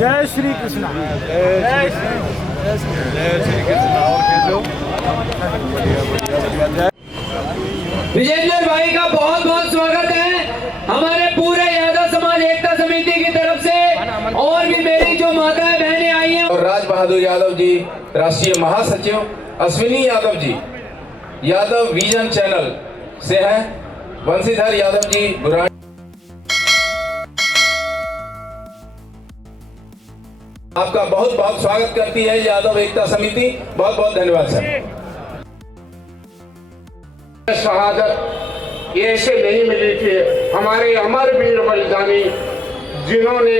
जय श्री कृष्ण। जय श्री कृष्ण। और खेलो। विजेंद्र भाई का बहुत बहुत स्वागत है हमारे पूरे यादव समाज एकता समिति की तरफ से, और भी मेरी जो माताएं बहनें आई हैं। और राज बहादुर यादव जी राष्ट्रीय महासचिव, अश्विनी यादव जी यादव विजन चैनल से हैं, वंशीधर यादव जी बुराड़ी। आपका बहुत बहुत स्वागत करती है यादव एकता समिति। बहुत बहुत धन्यवाद सर। शहादत ये ऐसे नहीं मिली थी। हमारे अमर वीर बलिदानी जिन्होंने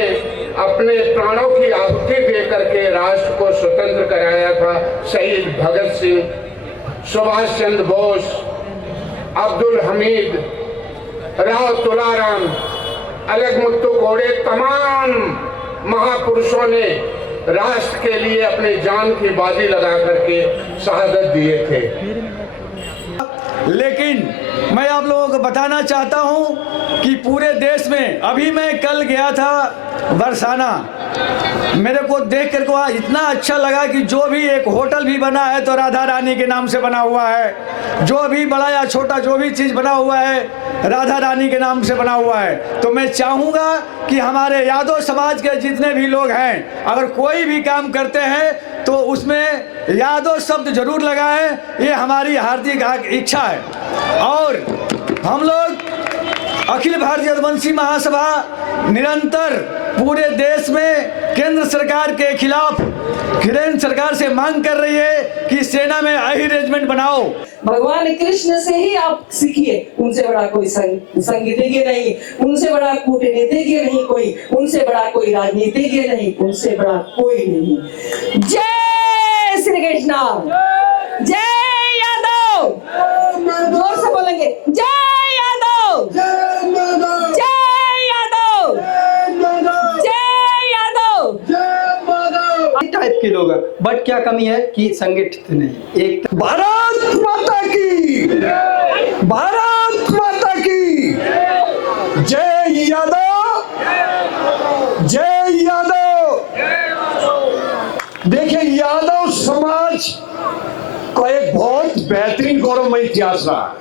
अपने प्राणों की आहुति दे करके राष्ट्र को स्वतंत्र कराया था, शहीद भगत सिंह, सुभाष चंद्र बोस, अब्दुल हमीद, राव तुलाराम, अलगमुत्तु घोड़े, तमाम महापुरुषों ने राष्ट्र के लिए अपनी जान की बाजी लगा करके शहादत दिए थे। लेकिन मैं आप लोगों को बताना चाहता हूं कि पूरे देश में, अभी मैं कल गया था बरसाना, मेरे को देख कर को इतना अच्छा लगा कि जो भी एक होटल भी बना है तो राधा रानी के नाम से बना हुआ है, जो भी बड़ा या छोटा जो भी चीज़ बना हुआ है राधा रानी के नाम से बना हुआ है। तो मैं चाहूँगा कि हमारे यादव समाज के जितने भी लोग हैं, अगर कोई भी काम करते हैं तो उसमें यादव शब्द जरूर लगाएं, ये हमारी हार्दिक इच्छा है। और हम लोग अखिल भारतीय रघुवंशी महासभा निरंतर पूरे देश में केंद्र सरकार के खिलाफ केंद्र सरकार से मांग कर रही है कि सेना में अहि रेजिमेंट बनाओ। भगवान कृष्ण से ही आप सीखिए, उनसे बड़ा कोई संगीतज्ञ नहीं, उनसे बड़ा कूटनीतिज्ञ नहीं कोई, उनसे बड़ा कोई राजनीतिज्ञ नहीं, उनसे बड़ा कोई नहीं। जय श्री कृष्ण, जय यादव, जोर से बोलेंगे जय यादव, जय यादव, जय यादव। टाइप के लोग, बट क्या कमी है कि संगठित नहीं। एक भारत माता की, भारत माता की जय यादव, जय यादव। देखिए, यादव समाज का एक बहुत बेहतरीन गौरवमय इतिहास रहा।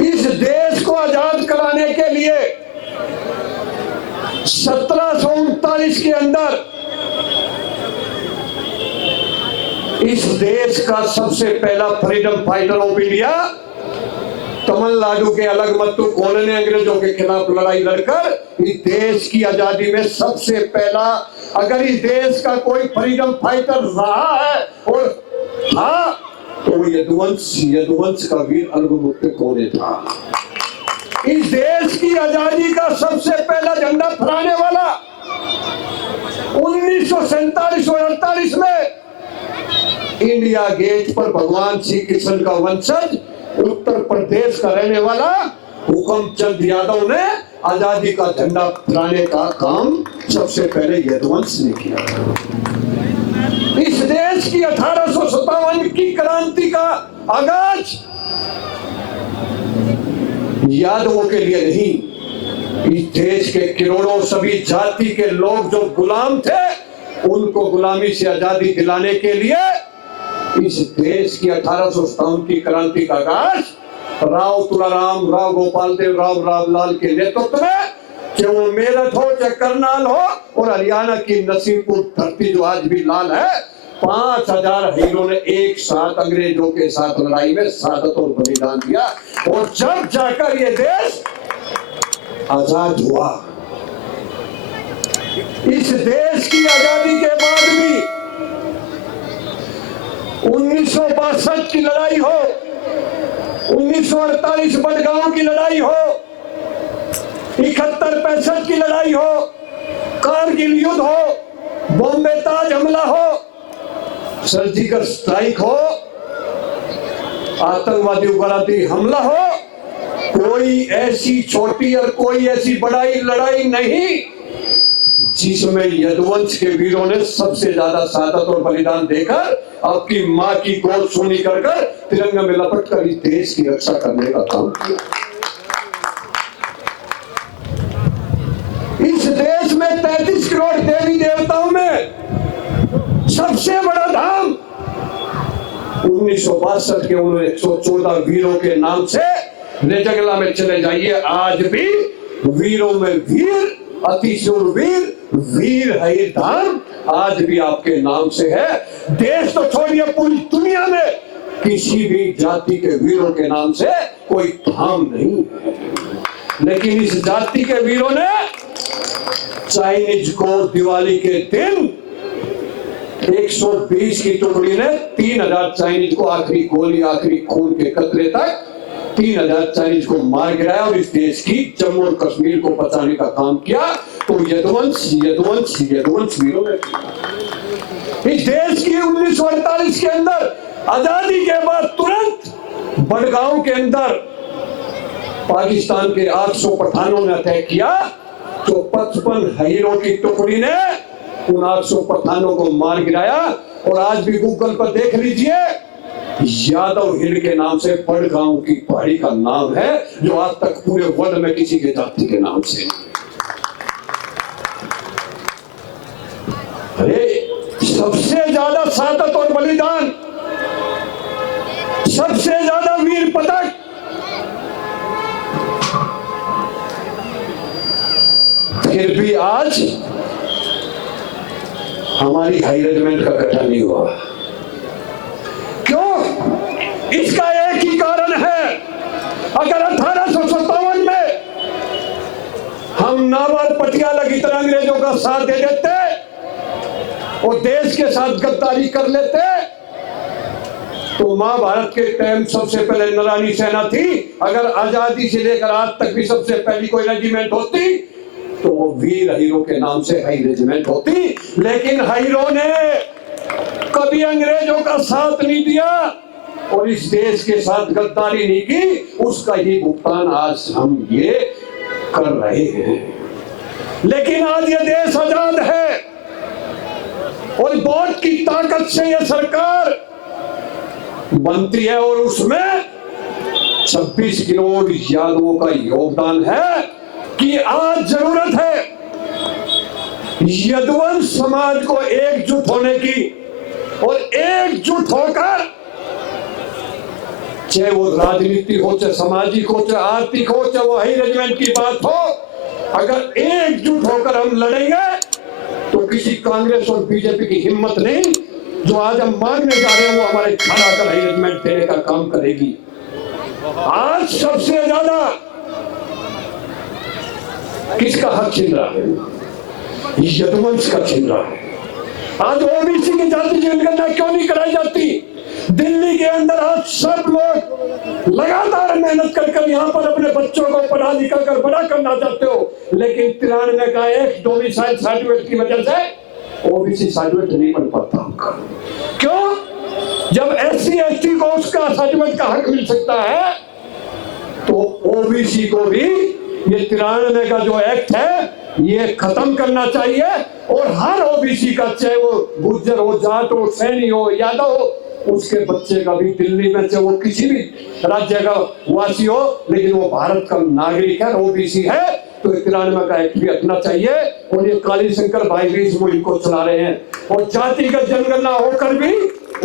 इस देश को आजाद कराने के लिए 1739 के अंदर इस देश का सबसे पहला freedom fighter of India Tamil Nadu के अलगमुत्तु घोड़े ने अंग्रेजों के खिलाफ लड़ाई लड़कर इस देश की आजादी में सबसे पहला, अगर इस देश का कोई फ्रीडम फाइटर रहा है और था तो वो यदुवंश का वीर अलगमुत्तु घोड़े था। इस देश की आजादी का सबसे पहला झंडा फहराने वाला 1947 और 48 में इंडिया गेट पर भगवान श्री कृष्ण का वंशज, उत्तर प्रदेश का रहने वाला हुकमचंद यादव ने आजादी का झंडा फहराने का काम सबसे पहले यदुवंश ने किया। इस देश की 1857 की क्रांति का आगाज यादवों के लिए नहीं, इस देश के करोड़ों सभी जाति के लोग जो गुलाम थे उनको गुलामी से आजादी दिलाने के लिए इस देश की 1857 की क्रांति का आगाज राव तुलाराम, राव गोपाल देव, राव रामलाल के नेतृत्व में, चाहे वो मेरठ हो, चाहे करनाल हो, और हरियाणा की नसीबपुर धरती जो आज भी लाल है, 5000 हीरों ने एक साथ अंग्रेजों के साथ लड़ाई में शहादत और बलिदान दिया। और जब जाकर ये देश आजाद हुआ, इस देश की आजादी के बाद भी 1962 की लड़ाई हो, 1948 बडगांव की लड़ाई हो, 71-65 की लड़ाई हो, कारगिल युद्ध हो, बॉम्बे ताज हमला हो, सर्जिकल स्ट्राइक हो, आतंकवादी उग्रवादी हमला हो, कोई ऐसी छोटी और कोई ऐसी बड़ी लड़ाई नहीं जिसमें यदुवंश के वीरों ने सबसे ज्यादा शहादत और बलिदान देकर आपकी मां की गोद सुनी कर तिरंगा में लपट कर इस देश की रक्षा करने का काम किया। इस देश में 33 करोड़ देवी देवताओं में सबसे बड़ा धाम 1962 के उन 114 वीरों के नाम से नेजगला में चले जाइए। आज भी वीरों में वीर, अतिशूरवीर वीर है धाम आज भी आपके नाम से है। देश तो छोड़िए, पूरी दुनिया में किसी भी जाति के वीरों के नाम से कोई धाम नहीं है, लेकिन इस जाति के वीरों ने चाइनीज को दिवाली के दिन 120 की टुकड़ी ने 3000 चाइनीज को आखिरी गोली, आखिरी खून के कतरे तक 3000 चाइनीज को मार गिराया और इस देश की जम्मू और कश्मीर को बचाने का काम किया। तो यदुवंश वीरों ने इस देश की 1948 के अंदर आजादी के बाद तुरंत बड़गांव के अंदर पाकिस्तान के 800 पठानों ने अटैक किया, तो 55 हीरों की टुकड़ी ने उन 800 पठानों को मार गिराया। और आज भी गूगल पर देख लीजिए, यादव हिल के नाम से बड़गांव की पहाड़ी का नाम है, जो आज तक पूरे वर्ल्ड में किसी के जाति के नाम से। अरे सबसे ज्यादा शहादत और बलिदान, सबसे ज्यादा वीर पदक फिर भी आज हमारी हाई रेजिमेंट का गठन नहीं हुआ। क्यों? इसका एक ही कारण है। अगर 1857 में हम नावर पटियाला की तरह अंग्रेजों का साथ दे देते और देश के साथ गद्दारी कर लेते, तो महाभारत के टाइम सबसे पहले नरानी सेना थी। अगर आजादी से लेकर आज तक भी सबसे पहली कोई रेजिमेंट होती तो वो वीर हीरो के नाम से हाई रेजिमेंट होती। लेकिन हीरो ने कभी अंग्रेजों का साथ नहीं दिया और इस देश के साथ गद्दारी नहीं की, उसका ही भुगतान आज हम ये कर रहे हैं। लेकिन आज ये देश आजाद है और वोट की ताकत से ये सरकार बनती है और उसमें 26 करोड़ यादवों का योगदान है कि आज जरूरत है यदुवंश समाज को एकजुट होने की और एकजुट होकर, चाहे वो राजनीति हो, चाहे सामाजिक हो, चाहे आर्थिक हो, चाहे वो हाई रेजिमेंट की बात हो, अगर एकजुट होकर हम लड़ेंगे तो किसी कांग्रेस और बीजेपी की हिम्मत नहीं। जो आज हम मांगने जा रहे हैं वो हमारे घर आकर हाई रेजिमेंट देने का काम करेगी। आज सबसे ज्यादा किसका हक छीन रहा है? यदुवंश का छीन रहा है। आज ओबीसी की जाति जनगणना क्यों नहीं कराई जाती? दिल्ली के अंदर आज सब लोग लगातार मेहनत कर यहाँ पर अपने बच्चों को पढ़ा लिखा कर बड़ा करना चाहते हो, लेकिन 93 का एक डोमिसाइल सर्टिफिकेट की वजह से ओबीसी सर्टिफिकेट नहीं बन पाता। क्यों? जब SC ST को उसका सर्टिफिकेट का हक मिल सकता है तो ओबीसी को भी ये 93 का जो एक्ट है ये खत्म करना चाहिए और हर ओबीसी का, चाहे वो गुर्जर हो, जाट हो, सैनी हो, यादव हो, उसके बच्चे का भी दिल्ली में, चाहे वो किसी भी राज्य का वासी हो, लेकिन वो भारत का नागरिक है, ओबीसी है, तो 93 का एक्ट भी हटना चाहिए। और ये काली शंकर भाई भी इस मुहिम को चला रहे हैं और जातिगत जनगणना होकर भी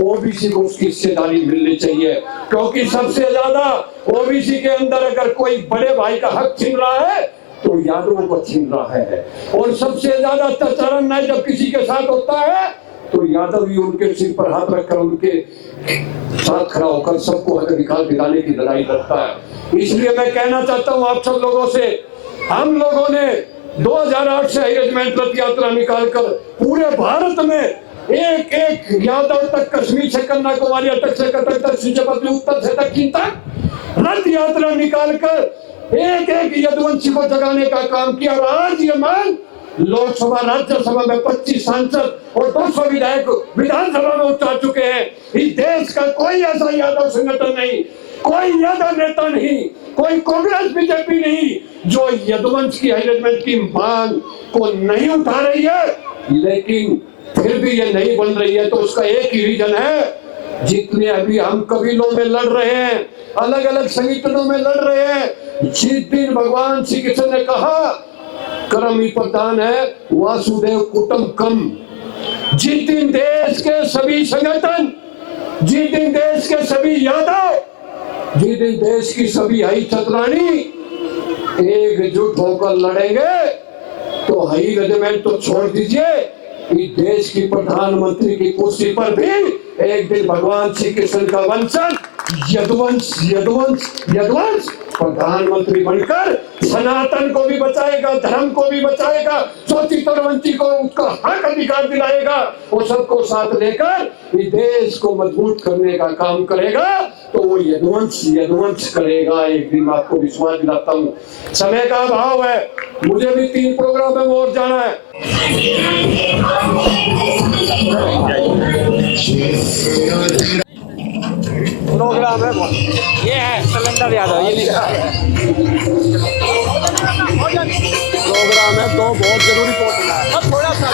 ओबीसी को उसकी हिस्सेदारी मिलनी चाहिए, क्योंकि सबसे ज्यादा ओबीसी के अंदर अगर कोई बड़े भाई का हक छीन रहा है तो यादवों को छीन रहा है। और सबसे ज्यादा अत्याचार न्याय जब किसी के साथ होता है तो यादव ही उनके सिर पर हाथ रखकर उनके साथ खड़ा होकर सबको हक निकाल दिलाने की लड़ाई लड़ता है। इसलिए मैं कहना चाहता हूं आप सब लोगों से, हम लोगों ने 2008 से हाई रेजिमेंट रथ यात्रा निकालकर पूरे भारत में एक एक यादव तक, कश्मीर से कन्याकुमारी तक से कटक तक, सिंचपति उत्तर से दक्षिण तक रथ यात्रा निकालकर एक एक यदुवंशी को जगाने का काम किया। और आज ये मांग लोकसभा राज्यसभा में 25 सांसद और 200 विधायक विधानसभा में उतार चुके हैं। इस देश का कोई ऐसा यादव संगठन नहीं, कोई यादव नेता नहीं, कोई कांग्रेस बीजेपी नहीं जो यदुवंश की हाई रेजिमेंट की मांग को नहीं उठा रही है। लेकिन फिर भी ये नहीं बन रही है तो उसका एक ही रीजन है, जितने अभी हम कबीलों में लड़ रहे हैं, अलग अलग संगठनों में लड़ रहे हैं, जिस दिन भगवान श्री कृष्ण ने कहा कर्म ही प्रधान है, वासुदेव कुटुंबकम। जिस दिन देश के सभी संगठन, जिस दिन देश के सभी यादव, जिस दिन देश की सभी हई छतरानी एकजुट होकर लड़ेंगे, तो हई रेजिमेंट तो छोड़ दीजिए, इस देश की प्रधानमंत्री की कुर्सी पर भी एक दिन भगवान श्री कृष्ण का वंशज यदुवंश यदुवंश यदुवंश प्रधानमंत्री बनकर सनातन को भी बचाएगा, धर्म को भी बचाएगा, शोषितवंची को उसका हक अधिकार दिलाएगा, वो सबको साथ लेकर इस देश को मजबूत करने का काम करेगा। तो वो यदुवंश यदुवंश करेगा एक दिन, आपको विश्वास दिलाता हूँ। समय का अभाव है, मुझे भी 3 प्रोग्राम में और जाना है। प्रोग्राम है ये है सिलेंडर यादव, ये लिखा है प्रोग्राम है, 2 बहुत जरूरी पोस्ट है। थोड़ा सा